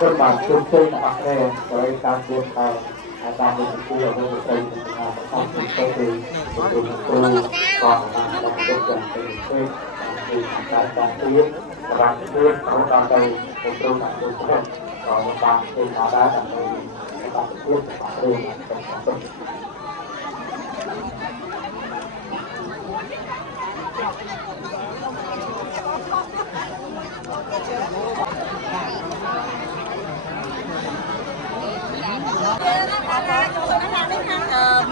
cơ bản chung chơi là bạc đè vớiการเรียนการการเรียนรู้เราจะใช้งานประกอบก็คือเป็นครูก่อนงานเราจะเป็นเพื่อนคือการเรียนการเรียนของเราไปเป็นครูการเรียนเพื่อนก่อนบางเป็นอาชีพการเรียนการเรียนการเรียนเป็น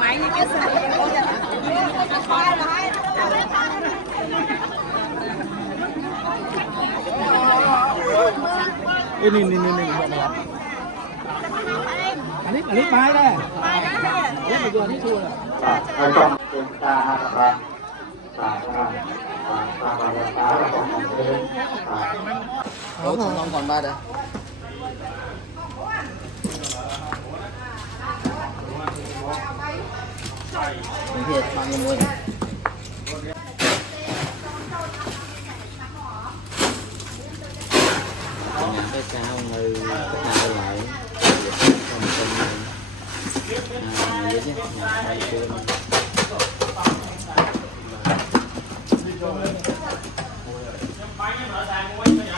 máy như cái sợi ini Alif mai đây. Alif bây giờ đi chùa. Trong chúng ta là không còn ba đây. Mình thiệt bằng cái môi này. Cái cao người cái nào lại còn vậy chứ nhà